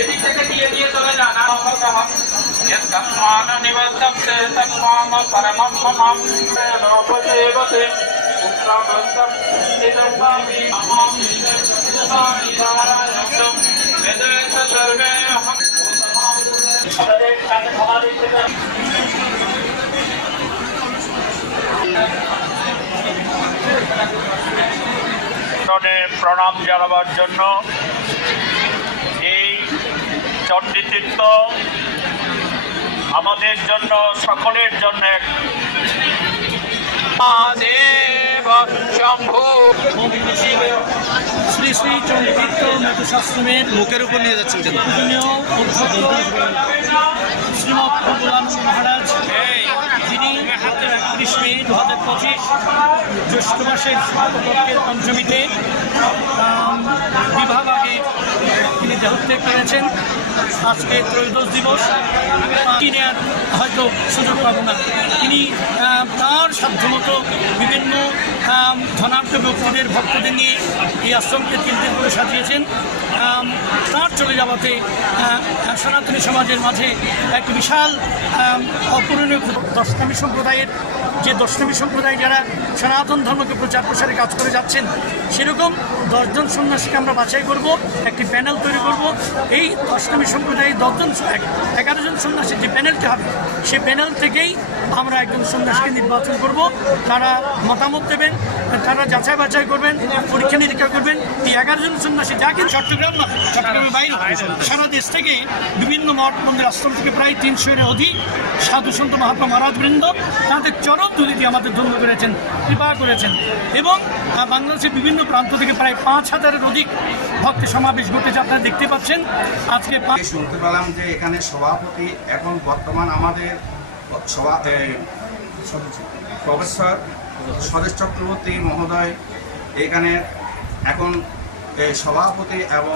এদিক থেকে দিয়ে দিয়ে চলে যান নিবদ্ধে তন্মাম পরমম মম নবদেবতে উত্তরাবন্তম নিদম্বামি মম নিদারায়ম বেদেশ সর্বে আমাদের সাথে ক্ষমা দিতে প্রণাম জানাবার জন্য এই চণ্ডীতীর্থ আমাদের জন্য সকলের জন্য শ্রী শ্রী চণ্ডীতীর্থ মেধশাস্ত্রমের মুখের উপর নিয়ে যাচ্ছেন পূজনীয় অধ্যক্ষ শ্রীমৎ প্রভুরানন্দ মহারাজ, যিনি 31 মে 2025 জ্যৈষ্ঠ মাসের শুক্লপক্ষের পঞ্চমীতে বিভাগ আগে তিনি দেহত্যাগ করেছেন। আজকে ত্রয়োদশ দিবস, তিনি আর হয়তো সুযোগ পাব না। তিনি তাঁর সাধ্যমতো বিভিন্ন ধনাঢ্য ব্যক্তিদের ভক্তদের নিয়ে এই আশ্রমকে তিনটে করে সাজিয়েছেন। তাঁর চলে যাওয়াতে সনাতনী সমাজের মাঝে একটি বিশাল অপূরণীয় দশনামী সম্প্রদায়ের দশনামী সম্প্রদায় যারা সনাতন ধর্মকে প্রচার প্রসারে কাজ করে যাচ্ছেন, সেরকম 10 জন সন্ন্যাসীকে আমরা বাছাই করব, একটি প্যানেল তৈরি করব। এই দশনামী সম্প্রদায়ের 11 জন সন্ন্যাসীর যে প্যানেলটি হবে, সেই প্যানেল থেকেই আমরা একজন সন্ন্যাসীকে নির্বাচন করব। তারা মতামত দেবেন, তারা যাচাই বাছাই করবেন, পরীক্ষা নিরীক্ষা করবেন। এই 11 জন সন্ন্যাসী যা কিন্তু চট্টগ্রাম না, চট্টগ্রামের বাইরে সারা দেশ থেকে বিভিন্ন মঠ মন্দির আশ্রম থেকে প্রায় 300-এর অধিক সাধু সন্ত মহাত্মা মহারাজবৃন্দ তাদের চরম ধুলি দিয়ে আমাদের ধন্য করেছেন, কৃপা করেছেন। এবং বাংলাদেশের বিভিন্ন প্রান্ত থেকে প্রায় 5000-এর অধিক ভক্তি সমাবেশ ঘটেছে, আপনারা দেখতে পাচ্ছেন। আজকে শুনতে পেলাম যে এখানে সভাপতি এখন বর্তমান আমাদের প্রফেসর স্বদেশ চক্রবর্তী মহোদয় এখানে এখন সভাপতি এবং